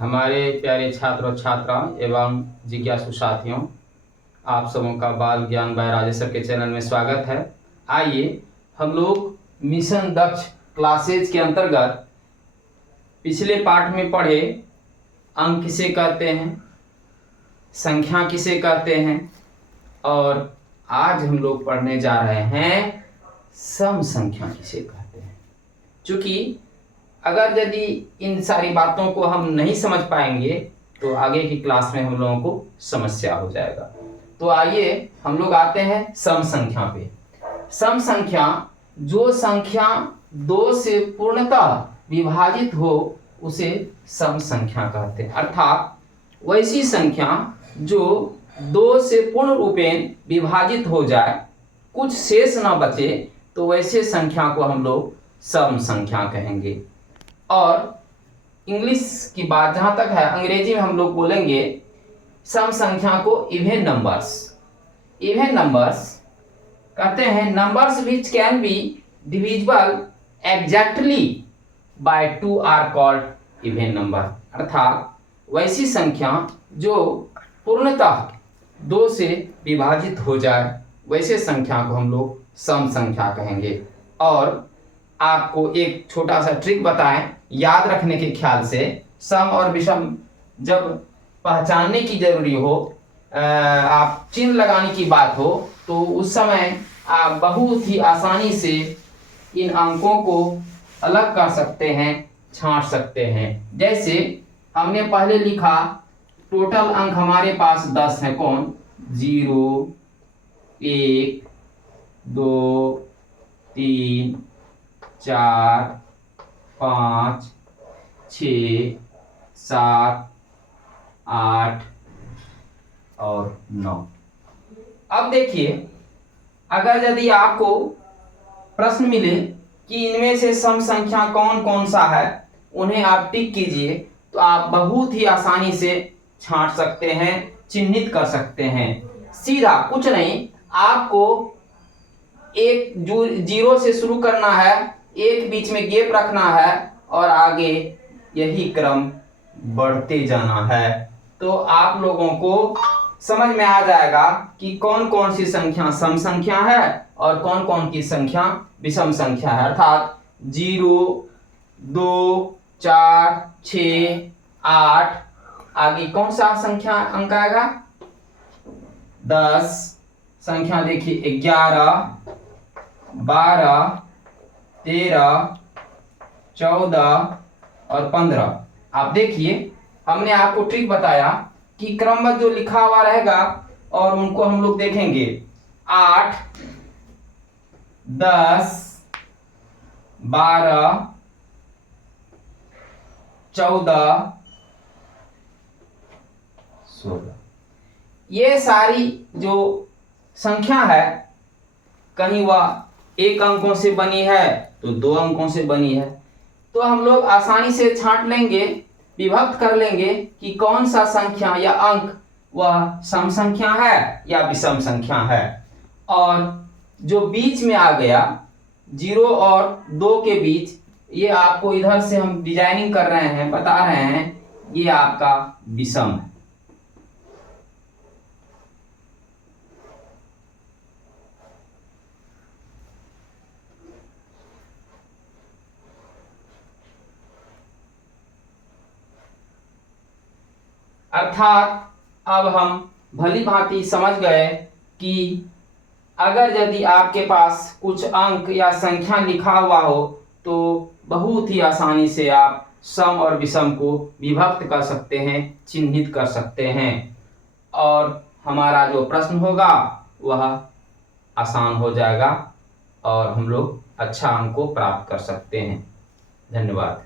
हमारे प्यारे छात्र और छात्राओं एवं जिज्ञासु साथियों, आप सबों का बाल ज्ञान बाय राजेश सर के चैनल में स्वागत है। आइए हम लोग मिशन दक्ष क्लासेज के अंतर्गत पिछले पाठ में पढ़े अंक किसे कहते हैं, संख्या किसे कहते हैं, और आज हम लोग पढ़ने जा रहे हैं सम संख्या किसे कहते हैं। क्योंकि अगर यदि इन सारी बातों को हम नहीं समझ पाएंगे तो आगे की क्लास में हम लोगों को समस्या हो जाएगा। तो आइए हम लोग आते हैं सम संख्या पे। सम संख्या जो संख्या 2 से पूर्णतः विभाजित हो उसे सम संख्या कहते हैं। अर्थात वैसी संख्या जो 2 से पूर्ण रूपेण विभाजित हो जाए, कुछ शेष ना बचे, तो वैसे संख्या को हम लोग सम संख्या कहेंगे। और इंग्लिश की बात जहाँ तक है, अंग्रेजी में हम लोग बोलेंगे सम संख्या को इवन नंबर्स। इवन नंबर्स कहते हैं numbers which can be divisible exactly by 2 are called even number. अर्थात वैसी संख्या जो पूर्णतः 2 से विभाजित हो जाए, वैसे संख्या को हम लोग सम संख्या कहेंगे। और आपको एक छोटा सा ट्रिक बताएं याद रखने के ख्याल से। सम और विषम जब पहचानने की जरूरी हो, आप चिन्ह लगाने की बात हो, तो उस समय आप बहुत ही आसानी से इन अंकों को अलग कर सकते हैं, छांट सकते हैं। जैसे हमने पहले लिखा, टोटल अंक हमारे पास 10 है। कौन? 0, 1, 2, 3, 4, 5, 6, 7, 8 और 9। अब देखिए, अगर यदि आपको प्रश्न मिले कि इनमें से सम संख्या कौन कौन सा है, उन्हें आप टिक कीजिए, तो आप बहुत ही आसानी से छांट सकते हैं, चिन्हित कर सकते हैं। सीधा कुछ नहीं, आपको एक 0 से शुरू करना है, एक बीच में गैप रखना है और आगे यही क्रम बढ़ते जाना है। तो आप लोगों को समझ में आ जाएगा कि कौन कौन सी संख्या सम संख्या है और कौन कौन की संख्या विषम संख्या है। अर्थात 0, 2, 4, 6, 8, आगे कौन सा संख्या अंक आएगा? 10। संख्या देखिए 11, 12, 13, 14 और 15। आप देखिए, हमने आपको ट्रिक बताया कि क्रमबद्ध जो लिखा हुआ रहेगा और उनको हम लोग देखेंगे। 8, 10, 12, 14, 16। ये सारी जो संख्या है, कहीं वह 1 अंकों से बनी है तो 2 अंकों से बनी है, तो हम लोग आसानी से छांट लेंगे, विभक्त कर लेंगे कि कौन सा संख्या या अंक वह सम संख्या है या विषम संख्या है। और जो बीच में आ गया 0 और 2 के बीच, ये आपको इधर से हम डिजाइनिंग कर रहे हैं, बता रहे हैं, ये आपका विषम है। अर्थात अब हम भली भांति समझ गए कि अगर यदि आपके पास कुछ अंक या संख्या लिखा हुआ हो तो बहुत ही आसानी से आप सम और विषम को विभक्त कर सकते हैं, चिन्हित कर सकते हैं, और हमारा जो प्रश्न होगा वह आसान हो जाएगा और हम लोग अच्छा अंक को प्राप्त कर सकते हैं। धन्यवाद।